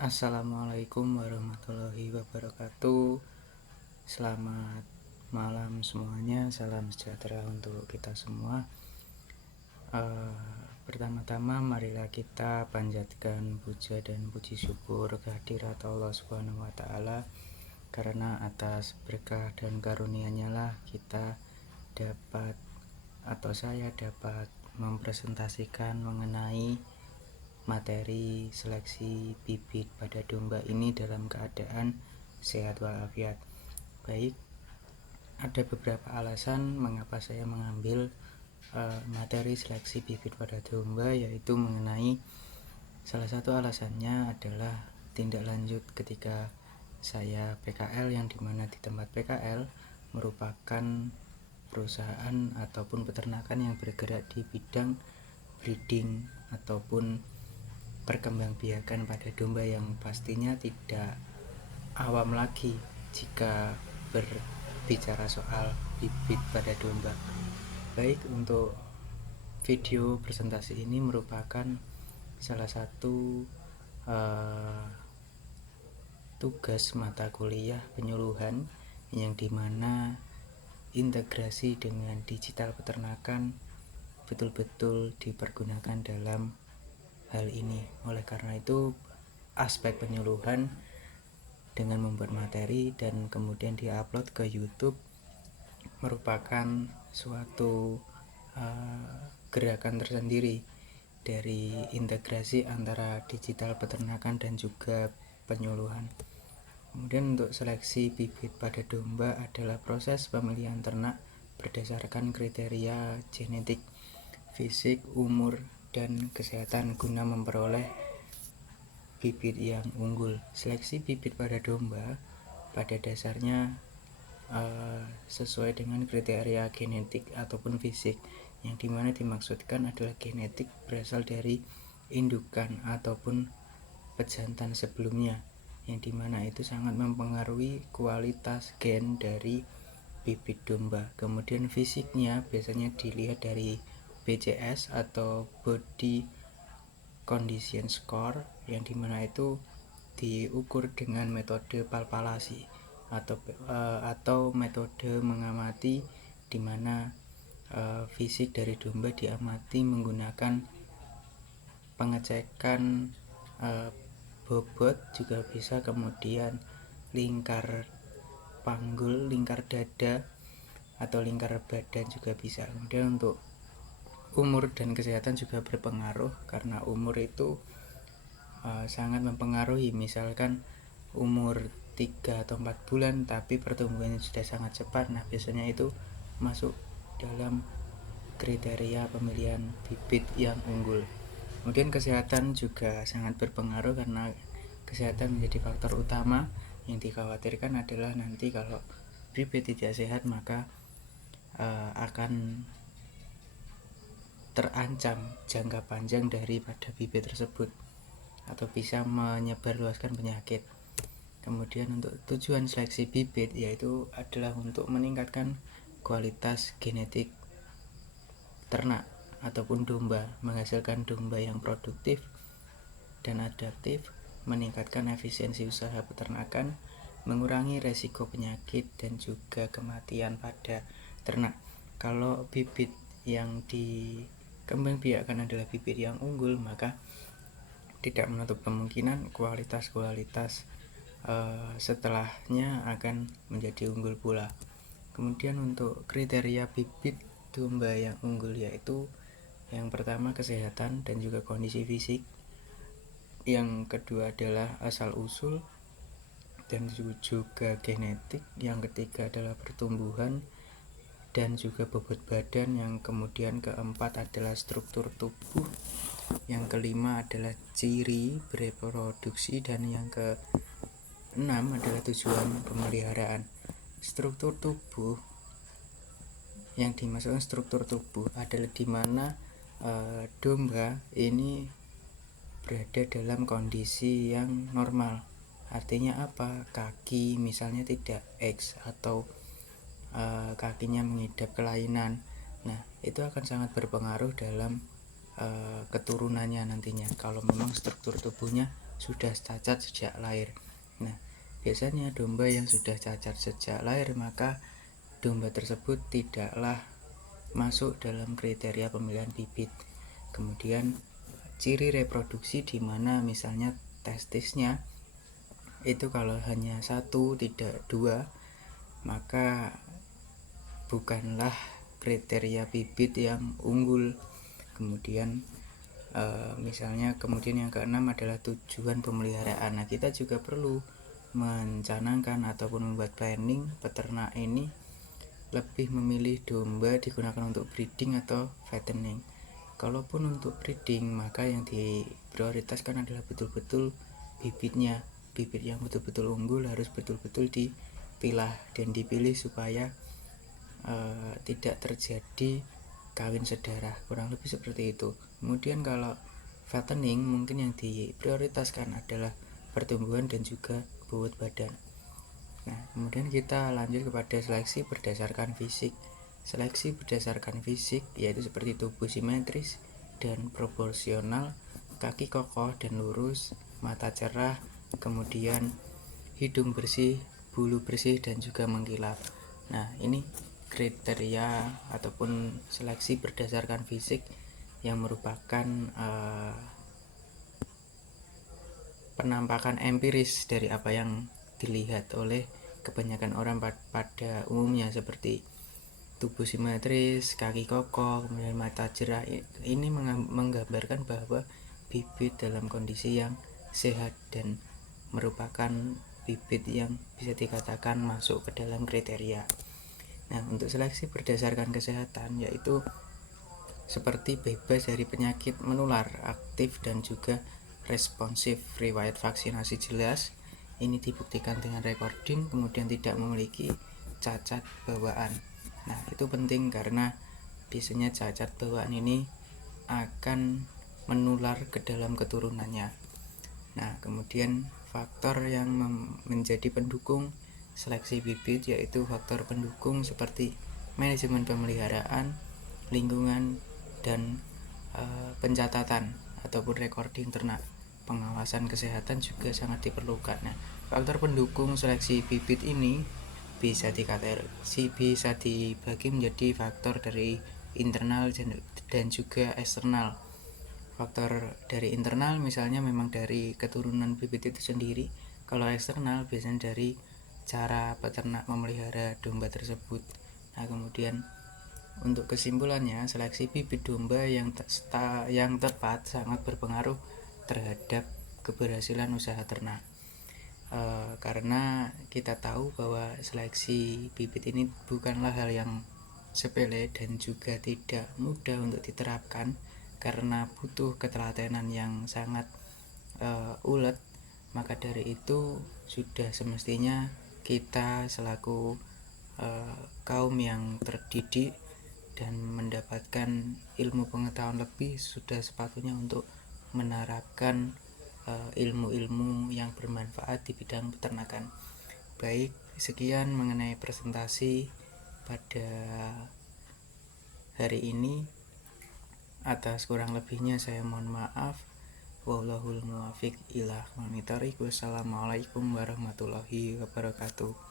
Assalamualaikum warahmatullahi wabarakatuh. Selamat malam semuanya. Salam sejahtera untuk kita semua. Pertama-tama marilah kita panjatkan puja dan puji syukur kehadirat Allah Subhanahu wa taala, karena atas berkah dan karunia-Nya lah kita dapat atau saya dapat mempresentasikan mengenai materi seleksi bibit pada domba ini dalam keadaan sehat walafiat. Baik, ada beberapa alasan mengapa saya mengambil materi seleksi bibit pada domba, yaitu mengenai salah satu alasannya adalah tindak lanjut ketika saya PKL, yang dimana di tempat PKL merupakan perusahaan ataupun peternakan yang bergerak di bidang breeding ataupun perkembangbiakan pada domba, yang pastinya tidak awam lagi jika berbicara soal bibit pada domba. Baik, untuk video presentasi ini merupakan salah satu tugas mata kuliah penyuluhan yang dimana integrasi dengan digital peternakan betul-betul dipergunakan dalam hal ini. Oleh karena itu, aspek penyuluhan dengan membuat materi dan kemudian diupload ke YouTube merupakan suatu gerakan tersendiri dari integrasi antara digital peternakan dan juga penyuluhan. Kemudian untuk seleksi bibit pada domba adalah proses pemilihan ternak berdasarkan kriteria genetik, fisik, umur, dan kesehatan guna memperoleh bibit yang unggul. Seleksi bibit pada domba pada dasarnya sesuai dengan kriteria genetik ataupun fisik, yang dimana dimaksudkan adalah genetik berasal dari indukan ataupun pejantan sebelumnya, yang dimana itu sangat mempengaruhi kualitas gen dari bibit domba. Kemudian fisiknya biasanya dilihat dari BCS atau Body Condition Score, yang dimana itu diukur dengan metode palpalasi atau metode mengamati, dimana fisik dari domba diamati menggunakan pengecekan bobot juga bisa, kemudian lingkar panggul, lingkar dada atau lingkar badan juga bisa. Kemudian untuk umur dan kesehatan juga berpengaruh, karena umur itu sangat mempengaruhi. Misalkan umur 3 atau 4 bulan tapi pertumbuhannya sudah sangat cepat, nah biasanya itu masuk dalam kriteria pemilihan bibit yang unggul. Kemudian kesehatan juga sangat berpengaruh, karena kesehatan menjadi faktor utama. Yang dikhawatirkan adalah nanti kalau bibit tidak sehat, maka akan terancam jangka panjang daripada bibit tersebut atau bisa menyebarluaskan penyakit. Kemudian untuk tujuan seleksi bibit yaitu adalah untuk meningkatkan kualitas genetik ternak ataupun domba, menghasilkan domba yang produktif dan adaptif, meningkatkan efisiensi usaha peternakan, mengurangi resiko penyakit dan juga kematian pada ternak. Kalau bibit yang dikembangbiakkan adalah bibit yang unggul, maka tidak menutup kemungkinan kualitas setelahnya akan menjadi unggul pula. Kemudian untuk kriteria bibit domba yang unggul yaitu yang pertama kesehatan dan juga kondisi fisik, yang kedua adalah asal usul dan juga genetik, yang ketiga adalah pertumbuhan dan juga bobot badan, yang kemudian keempat adalah struktur tubuh, yang kelima adalah ciri bereproduksi, dan yang keenam adalah tujuan pemeliharaan. Struktur tubuh, yang dimaksudkan struktur tubuh adalah dimana domba ini berada dalam kondisi yang normal. Artinya apa? Kaki misalnya tidak X atau kakinya mengidap kelainan. Nah, itu akan sangat berpengaruh dalam keturunannya nantinya kalau memang struktur tubuhnya sudah cacat sejak lahir. Nah, biasanya domba yang sudah cacat sejak lahir, maka domba tersebut tidaklah masuk dalam kriteria pemilihan bibit. Kemudian ciri reproduksi di mana misalnya testisnya itu kalau hanya satu tidak dua, maka bukanlah kriteria bibit yang unggul. Kemudian misalnya kemudian yang keenam adalah tujuan pemeliharaan. Nah, kita juga perlu mencanangkan ataupun membuat planning peternak ini lebih memilih domba digunakan untuk breeding atau fattening. Kalaupun untuk breeding, maka yang diprioritaskan adalah betul-betul bibitnya. Bibit yang betul-betul unggul harus betul-betul dipilah dan dipilih supaya tidak terjadi kawin sedarah, kurang lebih seperti itu. Kemudian kalau fattening, mungkin yang diprioritaskan adalah pertumbuhan dan juga bobot badan. Nah, kemudian kita lanjut kepada seleksi berdasarkan fisik. Seleksi berdasarkan fisik yaitu seperti tubuh simetris dan proporsional, kaki kokoh dan lurus, mata cerah, kemudian hidung bersih, bulu bersih dan juga mengkilap. Nah, ini kriteria ataupun seleksi berdasarkan fisik yang merupakan penampakan empiris dari apa yang dilihat oleh kebanyakan orang pada umumnya, seperti tubuh simetris, kaki kokoh, kemudian mata cerah. Ini menggambarkan bahwa bibit dalam kondisi yang sehat dan merupakan bibit yang bisa dikatakan masuk ke dalam kriteria. Nah, untuk seleksi berdasarkan kesehatan yaitu seperti bebas dari penyakit menular, aktif dan juga responsif, riwayat vaksinasi jelas, ini dibuktikan dengan recording, kemudian tidak memiliki cacat bawaan. Nah, itu penting karena biasanya cacat bawaan ini akan menular ke dalam keturunannya. Nah, kemudian faktor yang menjadi pendukung seleksi bibit yaitu faktor pendukung seperti manajemen pemeliharaan, lingkungan, dan pencatatan ataupun recording ternak. Pengawasan kesehatan juga sangat diperlukan. Nah, faktor pendukung seleksi bibit ini bisa dibagi menjadi faktor dari internal dan juga eksternal. Faktor dari internal misalnya memang dari keturunan bibit itu sendiri. Kalau eksternal biasanya dari cara peternak memelihara domba tersebut. Nah, kemudian untuk kesimpulannya, seleksi bibit domba yang tepat sangat berpengaruh terhadap keberhasilan usaha ternak. Karena kita tahu bahwa seleksi bibit ini bukanlah hal yang sepele dan juga tidak mudah untuk diterapkan karena butuh ketelatenan yang sangat ulet. Maka dari itu sudah semestinya kita selaku kaum yang terdidik dan mendapatkan ilmu pengetahuan lebih sudah sepatutnya untuk menerapkan ilmu-ilmu yang bermanfaat di bidang peternakan. Baik, sekian mengenai presentasi pada hari ini. Atas kurang lebihnya saya mohon maaf. Wallahul muwaffiq ila aqwamit thoriq. Wassalamualaikum warahmatullahi wabarakatuh.